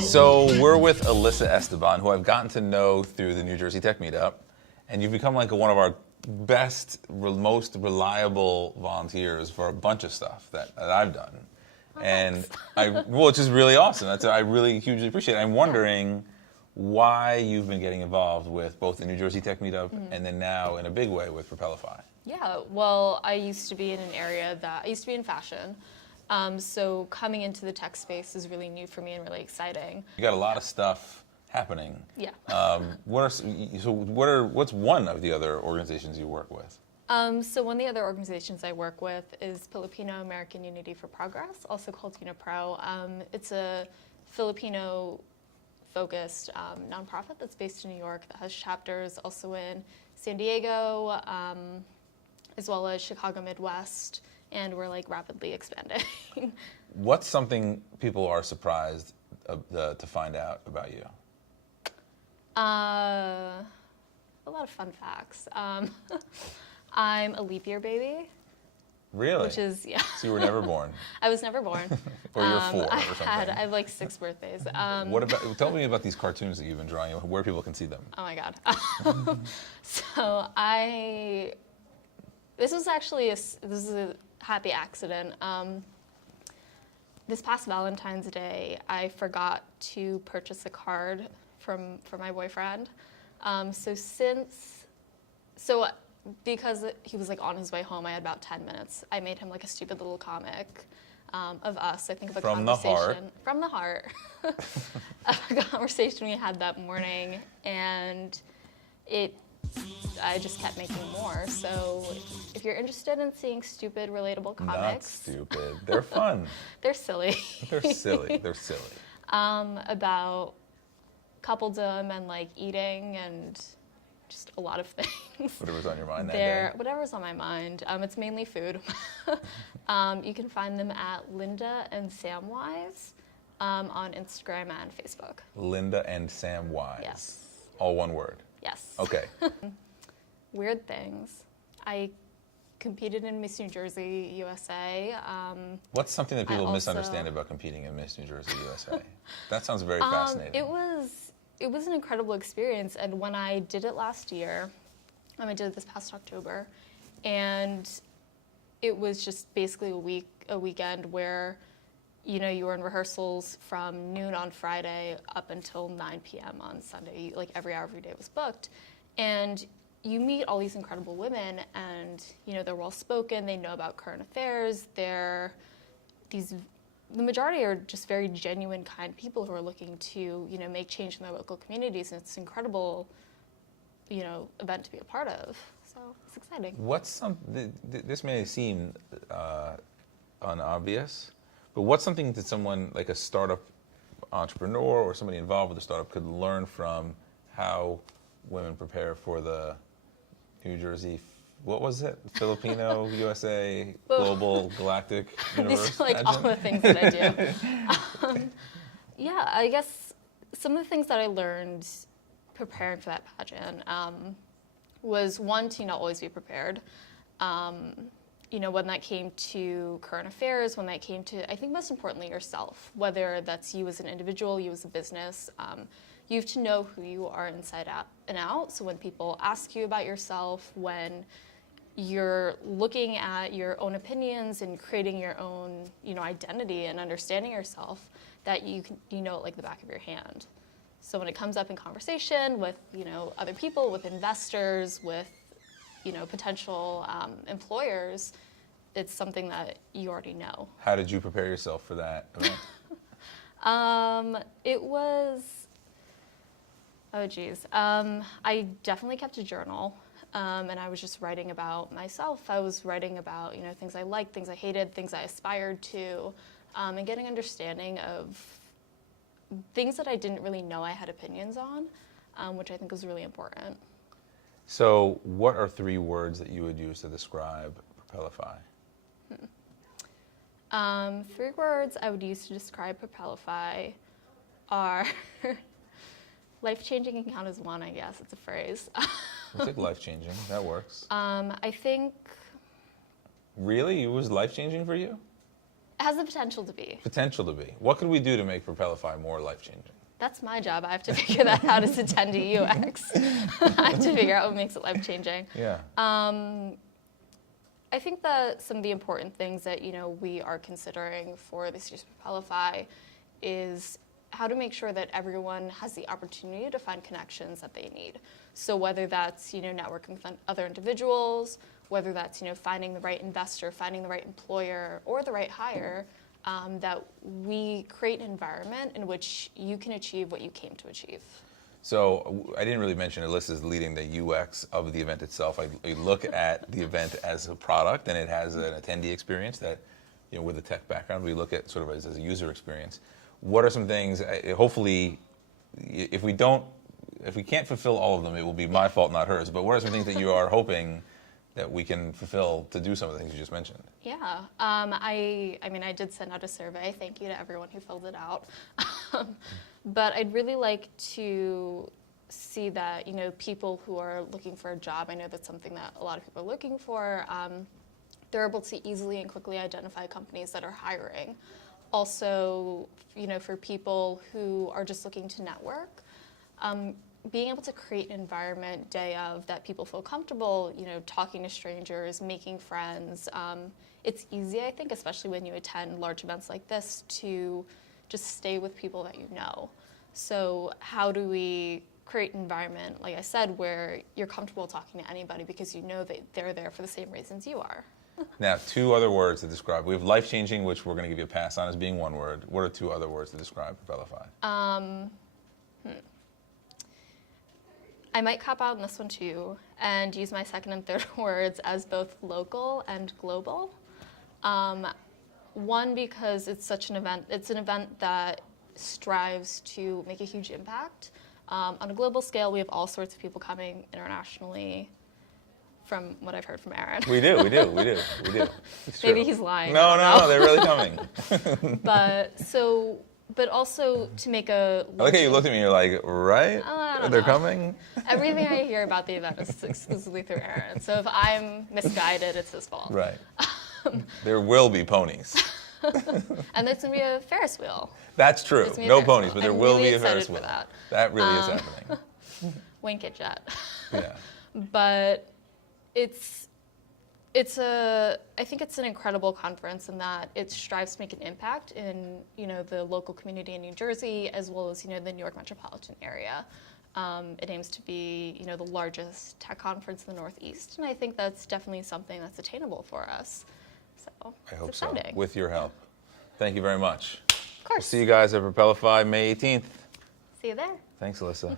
So we're with Alyssa Esteban, who I've gotten to know through the New Jersey Tech Meetup, and you've become like one of our best, most reliable volunteers for a bunch of stuff that I've done. And it's just really awesome. I really hugely appreciate it. I'm wondering why you've been getting involved with both the New Jersey Tech Meetup and then now in a big way with Propelify. Yeah, well, I used to be in an area I used to be in fashion. So coming into the tech space is really new for me and really exciting. You got a lot of stuff happening. Yeah. What's one of the other organizations you work with? So one of the other organizations I work with is Filipino American Unity for Progress, also called UniPro. It's a Filipino-focused nonprofit that's based in New York that has chapters also in San Diego, as well as Chicago Midwest, and we're like rapidly expanding. What's something people are surprised to find out about you? A lot of fun facts. I'm a leap year baby. Really? Which is, yeah. So you were never born? I was never born. Or you're 4 or something? I have like 6 birthdays. Tell me about these cartoons that you've been drawing, where people can see them. Oh my God. So this was actually this is a happy accident. This past Valentine's Day, I forgot to purchase a card for my boyfriend. Because he was like on his way home, I had about 10 minutes. I made him like a stupid little comic of us. I think of a conversation from the heart. Of a conversation we had that morning, and I just kept making more. So if you're interested in seeing stupid, relatable comics. Not stupid. They're fun. They're silly. They're silly. They're silly. About coupledom and like eating and just a lot of things. Whatever's on your mind that day. Whatever's on my mind. It's mainly food. You can find them at Linda and Samwise on Instagram and Facebook. Linda and Samwise. Yes. All one word. Yes. Okay. Weird things. I competed in Miss New Jersey USA. What's something that people misunderstand about competing in Miss New Jersey USA? That sounds very fascinating. It was an incredible experience, and when I did it last year, I did it this past October, and it was just basically a weekend where, you were in rehearsals from noon on Friday up until 9 p.m. on Sunday. Like every hour of your day was booked, and you meet all these incredible women, and they're well spoken. They know about current affairs. The majority are just very genuine, kind people who are looking to, make change in their local communities, and it's an incredible, event to be a part of. So it's exciting. This may seem unobvious, but what's something that someone like a startup entrepreneur or somebody involved with a startup could learn from how women prepare for the New Jersey? What was it? Filipino, USA, global, galactic universe? These are like all the things that I do. Yeah, I guess some of the things that I learned preparing for that pageant was one, to always be prepared. When that came to current affairs, when that came to, I think most importantly, yourself, whether that's you as an individual, you as a business, you have to know who you are inside out and out. So when people ask you about yourself, when you're looking at your own opinions and creating your own, identity and understanding yourself, that you know it like the back of your hand. So when it comes up in conversation with, other people, with investors, with, potential employers, it's something that you already know. How did you prepare yourself for that event? It was, I definitely kept a journal. And I was just writing about myself. I was writing about, things I liked, things I hated, things I aspired to, and getting understanding of things that I didn't really know I had opinions on, which I think was really important. So what are 3 words that you would use to describe Propelify? 3 words I would use to describe Propelify are life-changing can count as one, I guess. It's a phrase. We'll take life-changing. That works. I think Really? It was life-changing for you? It has the potential to be. Potential to be. What could we do to make Propelify more life-changing? That's my job. I have to figure that out as attendee UX. I have to figure out what makes it life-changing. Yeah. I think that some of the important things that we are considering for this year's Propelify is how to make sure that everyone has the opportunity to find connections that they need. So whether that's networking with other individuals, whether that's finding the right investor, finding the right employer, or the right hire, that we create an environment in which you can achieve what you came to achieve. So I didn't really mention Alyssa's leading the UX of the event itself. I look at the event as a product, and it has an attendee experience that, with a tech background, we look at sort of as a user experience. What are some things, hopefully, if we can't fulfill all of them, it will be my fault, not hers, but what are some things that you are hoping that we can fulfill to do some of the things you just mentioned? Yeah, I did send out a survey. Thank you to everyone who filled it out. But I'd really like to see that, people who are looking for a job, I know that's something that a lot of people are looking for, they're able to easily and quickly identify companies that are hiring. Also, for people who are just looking to network, being able to create an environment day of that people feel comfortable, talking to strangers, making friends. It's easy, I think, especially when you attend large events like this, to just stay with people that you know. So how do we create an environment, like I said, where you're comfortable talking to anybody because you know that they're there for the same reasons you are? Now, 2 other words to describe. We have life-changing, which we're going to give you a pass on as being 1 word. What are 2 other words to describe Propelify? I might cop out on this one too and use my second and third words as both local and global. One, because it's such an event. It's an event that strives to make a huge impact. On a global scale, we have all sorts of people coming internationally, from what I've heard from Aaron. We do. It's Maybe true. he's lying. No, they're really coming. But also to make a... I like how you looked at me and you're like, right? They're coming? Everything I hear about the event is exclusively through Aaron. So if I'm misguided, it's his fault. Right. There will be ponies. And there's going to be a Ferris wheel. That's true. No ponies, but there will be a Ferris Ferris wheel. That. That really is happening. Wink it, Jet. Yeah. But I think it's an incredible conference in that it strives to make an impact in the local community in New Jersey as well as the New York metropolitan area. It aims to be the largest tech conference in the Northeast, and I think that's definitely something that's attainable for us. So I hope it's exciting. so. With your help. Thank you very much. Of course. We'll see you guys at Propelify May 18th. See you there. Thanks, Alyssa.